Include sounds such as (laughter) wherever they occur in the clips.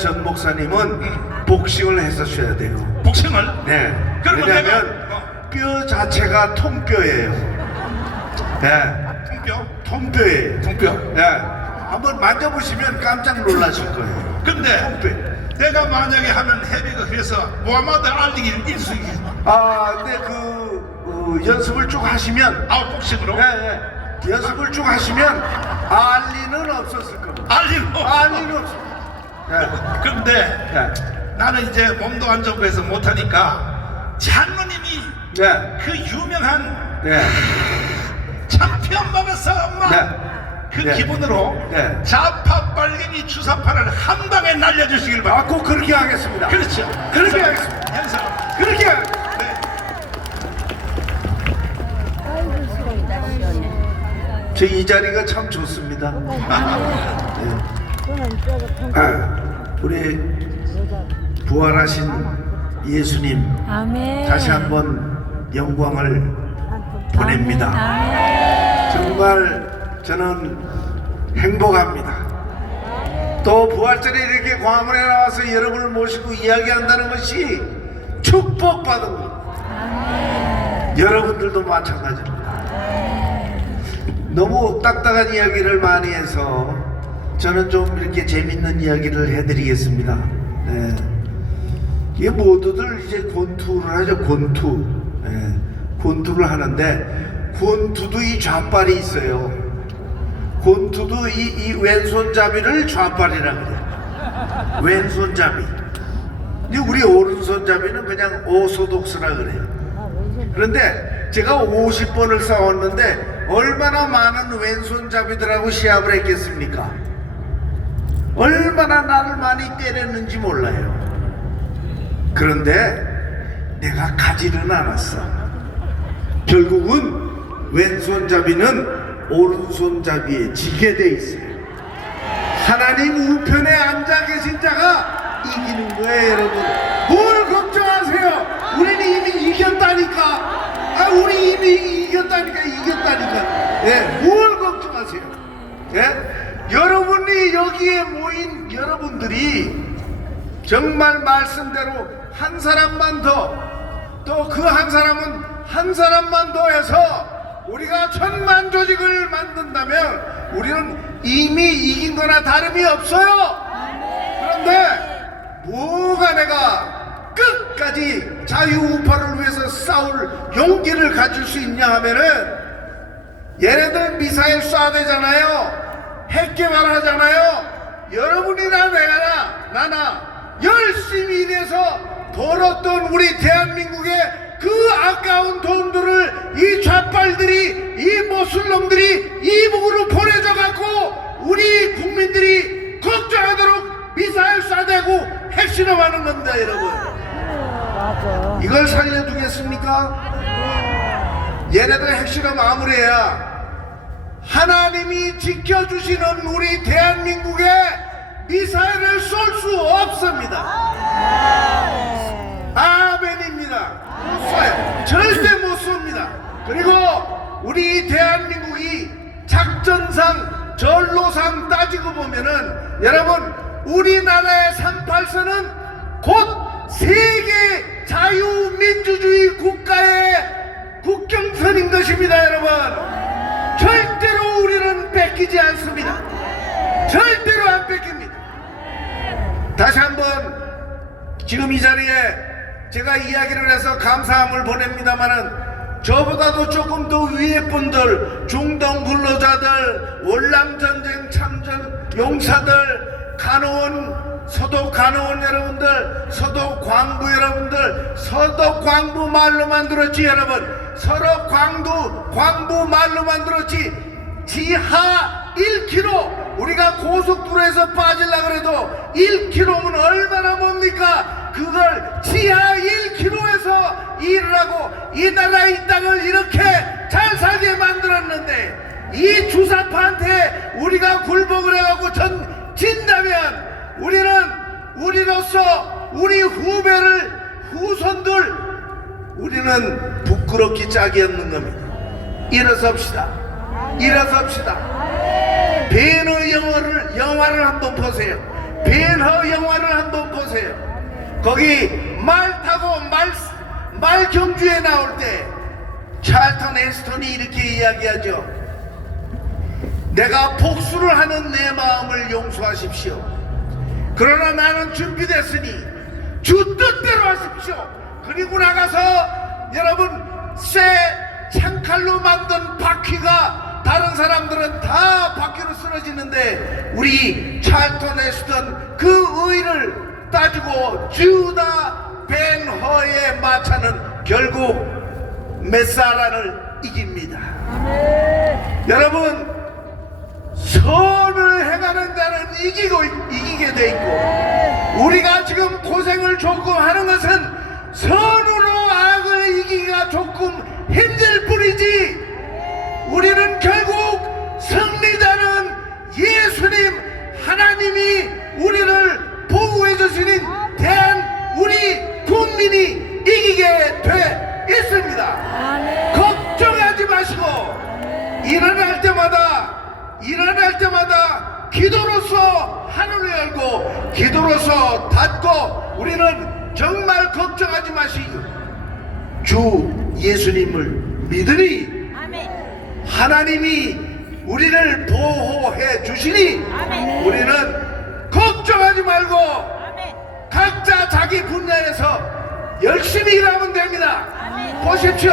전 목사님은 복싱을 했었어야 돼요. 복싱을 네. 그러면 왜냐하면 어. 뼈 자체가 통뼈예요. 네. 통뼈 통뼈예요. 통뼈 네. 한번 만져보시면 깜짝 놀라실 거예요. 근데 통뼈. 내가 만약에 하면 헤비가 그래서 무하마드 알리기 일수이 아, 근데 그 어, 연습을 쭉 하시면 아웃복싱으로 네, 네. 연습을 쭉 하시면 알리는 없었을 겁니다. 알리고 알리는 없어. 네. 근데 네. 나는 이제 몸도 안 좋고 해서 못하니까 장로님이 네. 그 유명한 네. champion 먹었어 엄마 네. 그 네. 기분으로 네. 좌파 빨갱이 주사파를 한 방에 날려주시길 바랍니다 아, 꼭 그렇게 하겠습니다. 그렇죠 그렇게 하겠습니다. 연습 그렇게 하겠습니다. 네. 저이 자리가 참 좋습니다. (laughs) 아, 우리 부활하신 예수님 아멘. 다시 한번 영광을 보냅니다. 아멘. 정말 저는 행복합니다. 또 부활절에 이렇게 광화문에 나와서 여러분을 모시고 이야기한다는 것이 축복받은 겁니다. 여러분들도 마찬가지입니다. 너무 딱딱한 이야기를 많이 해서 저는 좀 이렇게 재밌는 이야기를 해드리겠습니다. 네. 이게 모두들 이제 권투를 하죠, 권투. 네. 권투를 하는데, 권투도 이 좌빨이 있어요. 권투도 이, 이 왼손잡이를 좌빨이라 그래요. 왼손잡이. 근데 우리 오른손잡이는 그냥 오소독스라 그래요. 그런데 제가 50번을 싸웠는데 얼마나 많은 왼손잡이들하고 시합을 했겠습니까? 얼마나 나를 많이 때렸는지 몰라요. 그런데 내가 가지는 않았어. 결국은 왼손잡이는 오른손잡이에 지게 돼 있어요. 하나님 우편에 앉아 계신 자가 이기는 거예요, 여러분. 뭘 걱정하세요? 우리는 이미 이겼다니까. 아, 우리 이미 이겼다니까, 이겼다니까. 예, 뭘 걱정하세요? 예? 여 여기에 모인 여러분들이 정말 말씀대로 한 사람만 더, 또 그 한 사람은 한 사람만 더 해서 우리가 천만 조직을 만든다면 우리는 이미 이긴 거나 다름이 없어요. 그런데 뭐가 내가 끝까지 자유우파를 위해서 싸울 용기를 가질 수 있냐 하면은 얘네들 미사일 쏴대잖아요. 핵개발 하잖아요. 여러분이나 내가나 나나 열심히 일해서 벌었던 우리 대한민국의 그 아까운 돈들을 이 좌빨들이 이 모슬놈들이 이북으로 보내져 갖고 우리 국민들이 걱정하도록 미사일 쏴대고 핵실험하는 겁니다 여러분 이걸 살려 두겠습니까? 얘네들 핵실험 아무리 해야 하나님이 지켜주시는 우리 대한민국에 미사일을 쏠 수 없습니다. 아멘입니다. 못 쏴요. 절대 못 쏩니다. 그리고 우리 대한민국이 작전상 전로상 따지고 보면은 여러분 우리나라의 38선은 곧 세계 자유민주주의 국가의 국경선인 것입니다 여러분 절대로 우리는 뺏기지 않습니다 절대로 안 뺏깁니다 다시 한번 지금 이 자리에 제가 이야기를 해서 감사함을 보냅니다만은 저보다도 조금 더 위에 분들 중동 근로자들 월남전쟁 참전 용사들 간호원 서도 간호원 여러분들 서도 광부 여러분들 서도 광부 말로만 들었지 여러분. 서로 광도 광부 말로만 들었지. 지하 1km 우리가 고속도로에서 빠질라 그래도 1km면 얼마나 뭡니까 그걸 지하 1km에서 일을 하고 이 나라 이 땅을 이렇게 잘 살게 만들었는데 이 주사파한테 우리가 굴복을 해갖고 전 진다면 우리는 우리로서 우리 후배를 후손들 우리는 부끄럽기 짝이 없는 겁니다. 일어섭시다. 일어섭시다. 배너 영화를 영화를 한번 보세요. 벤허 영화를 한번 보세요. 거기 말 타고 말, 말 경주에 나올 때 찰턴 헤스턴이 이렇게 이야기하죠. 내가 복수를 하는 내 마음을 용서하십시오. 그러나 나는 준비됐으니 주 뜻대로 하십시오. 그리고 나가서 여러분 쇠 창칼로 만든 바퀴가 다른 사람들은 다 바퀴로 쓰러지는데 우리 찰턴 에스턴 그 의를 따지고 주다 벤허의 마차는 결국 메사라를 이깁니다. 여러분 선을 행하는 자는 이기고 이기게 돼 있고 우리가 지금 고생을 조금 하는 것은 선으로 악을 이기기가 조금 힘들 뿐이지 우리는 결국 승리자는 예수님 하나님이 국민이 이기게 돼 있습니다. 아멘. 걱정하지 마시고 일어날 때마다 일어날 때마다 기도로서 하늘을 열고 기도로서 닫고 우리는 정말 걱정하지 마시고 주 예수님을 믿으니. 하나님이 우리를 보호해 주시니. 우리는 걱정하지 말고. 각자 자기 분야에서 열심히 일하면 됩니다. 보십시오.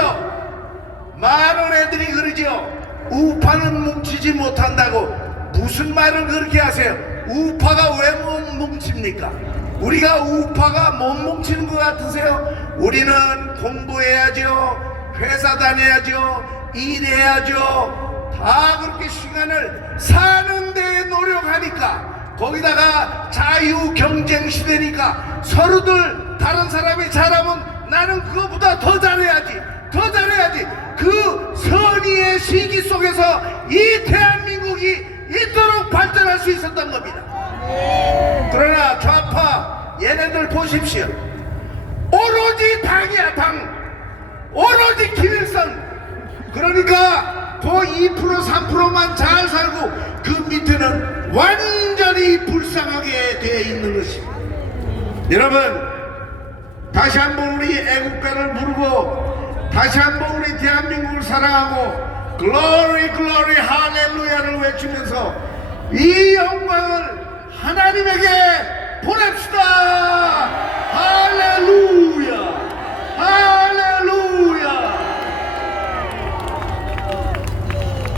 많은 애들이 그러죠. 우파는 뭉치지 못한다고 무슨 말을 그렇게 하세요? 우파가 왜 못 뭉칩니까? 우리가 우파가 못 뭉치는 것 같으세요? 우리는 공부해야죠. 회사 다녀야죠. 일해야죠. 다 그렇게 시간을 사는 데 노력하니까 거기다가 자유 경쟁 시대니까 서로들 다른 사람이 잘하면 나는 그거보다 더 잘해야지 더 잘해야지. 그 선의의 시기 속에서 이 대한민국이 이토록 발전할 수 있었던 겁니다. 그러나 좌파 얘네들 보십시오. 오로지 당이야 당. 오로지 김일성. 그러니까 그 2% 3%만 잘 살고 그 밑에는 완전히 불쌍하게 되어 있는 것입니다. 여러분 다시 한번 우리 애국가를 부르고 다시 한번 우리 대한민국을 사랑하고 글로리 글로리 할렐루야를 외치면서 이 영광을 하나님에게 보냅시다. 할렐루야